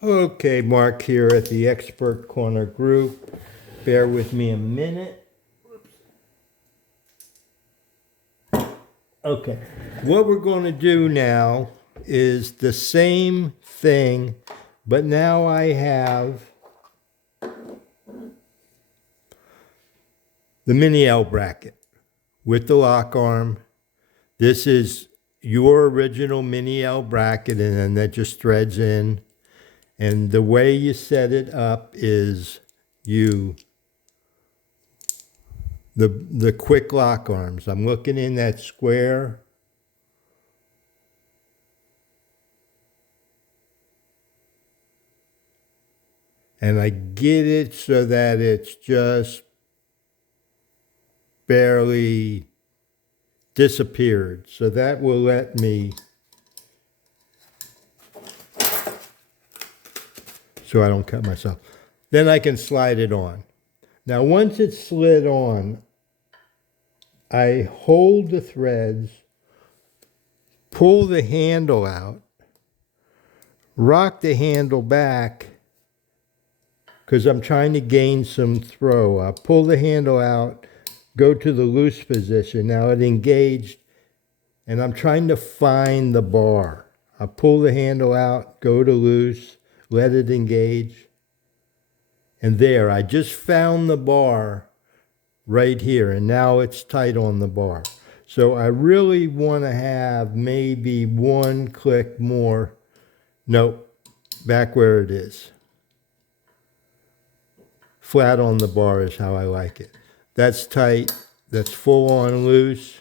Okay, Mark here at the Expert Corner group. Bear with me a minute. Okay, what we're going to do now is the same thing, but now I have the mini L bracket with the lock arm. This is your original mini L bracket, and then that just threads in. And the way you set it up is the quick lock arms. I'm looking in that square. And I get it so that it's just barely disappeared. So that will let me, so I don't cut myself. Then I can slide it on. Now once it's slid on, I hold the threads, pull the handle out, rock the handle back, because I'm trying to gain some throw. I'll pull the handle out, go to the loose position. Now it engaged, and I'm trying to find the bar. I pull the handle out, go to loose, let it engage. And there, I just found the bar right here, and now it's tight on the bar. So I really want to have maybe one click more. Nope, back where it is. Flat on the bar is how I like it. That's tight, that's full on loose,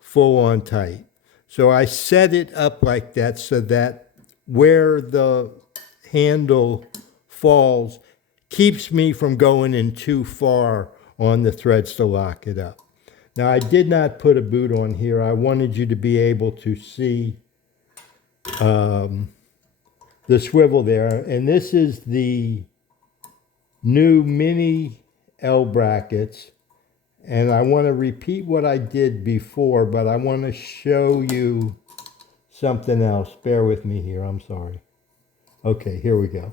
full on tight. So I set it up like that so that where the handle falls keeps me from going in too far on the threads to lock it up. Now I did not put a boot on here. I wanted you to be able to see the swivel there. And this is the new mini L brackets. And I want to repeat what I did before, but I want to show you something else. Bear with me here, I'm sorry. Okay, here we go.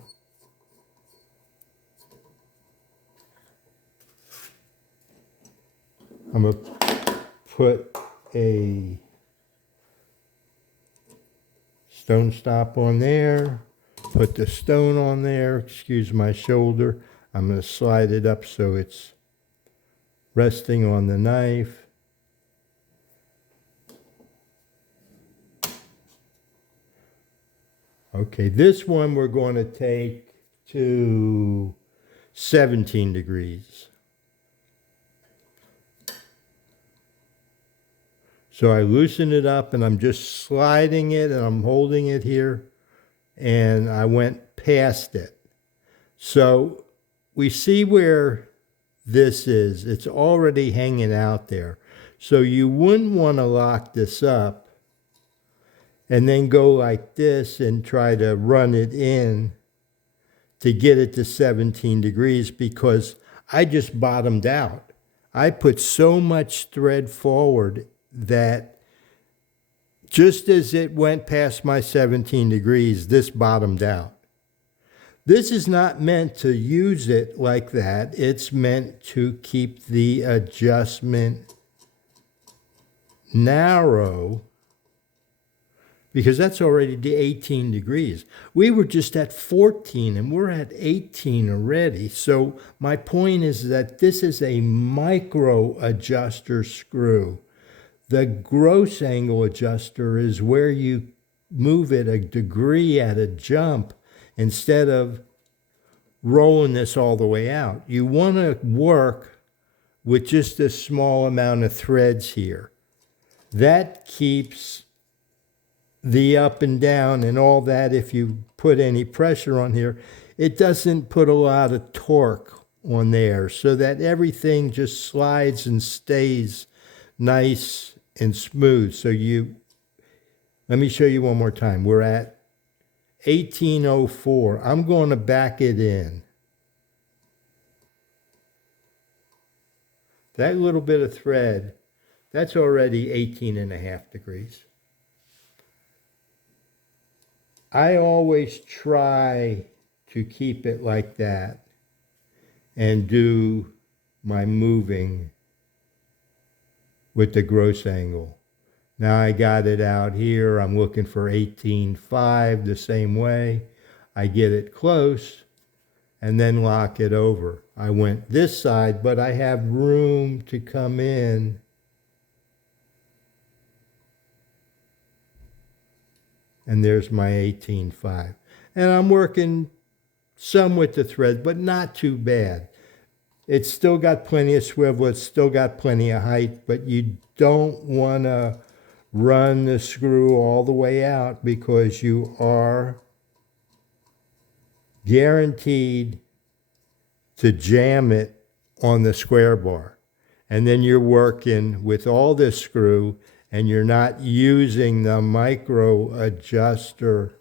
I'm going to put a stone stop on there, put the stone on there, excuse my shoulder. I'm going to slide it up so it's resting on the knife. Okay, this one we're going to take to 17 degrees. So I loosen it up and I'm just sliding it and I'm holding it here and I went past it. So we see where this is. It's already hanging out there. So you wouldn't want to lock this up and then go like this and try to run it in to get it to 17 degrees because I just bottomed out. I put so much thread forward that just as it went past my 17 degrees, this bottomed out. This is not meant to use it like that. It's meant to keep the adjustment narrow because that's already the 18 degrees. We were just at 14 and we're at 18 already. So my point is that this is a micro adjuster screw. The gross angle adjuster is where you move it a degree at a jump instead of rolling this all the way out. You want to work with just a small amount of threads here. That keeps the up and down and all that. If you put any pressure on here, it doesn't put a lot of torque on there so that everything just slides and stays nice and smooth. So let me show you one more time. We're at 1804. I'm going to back it in. That little bit of thread, that's already 18.5 degrees. I always try to keep it like that and do my moving with the gross angle. Now I got it out here. I'm looking for 18.5 the same way. I get it close and then lock it over. I went this side, but I have room to come in and there's my 18.5. And I'm working some with the thread, but not too bad. It's still got plenty of swivel, it's still got plenty of height, but you don't want to run the screw all the way out because you are guaranteed to jam it on the square bar. And then you're working with all this screw and you're not using the micro adjuster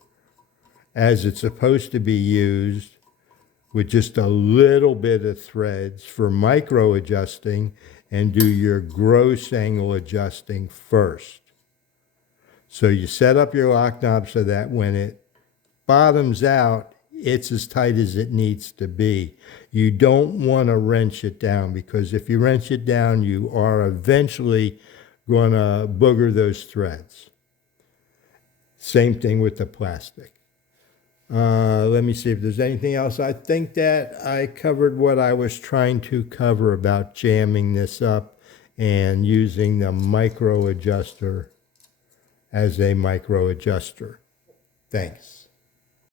as it's supposed to be used with just a little bit of threads for micro adjusting and do your gross angle adjusting first. So you set up your lock knob so that when it bottoms out, it's as tight as it needs to be. You don't want to wrench it down because if you wrench it down, you are eventually going to booger those threads. Same thing with the plastic. Let me see if there's anything else. I think that I covered what I was trying to cover about jamming this up and using the micro adjuster as a micro adjuster. Thanks.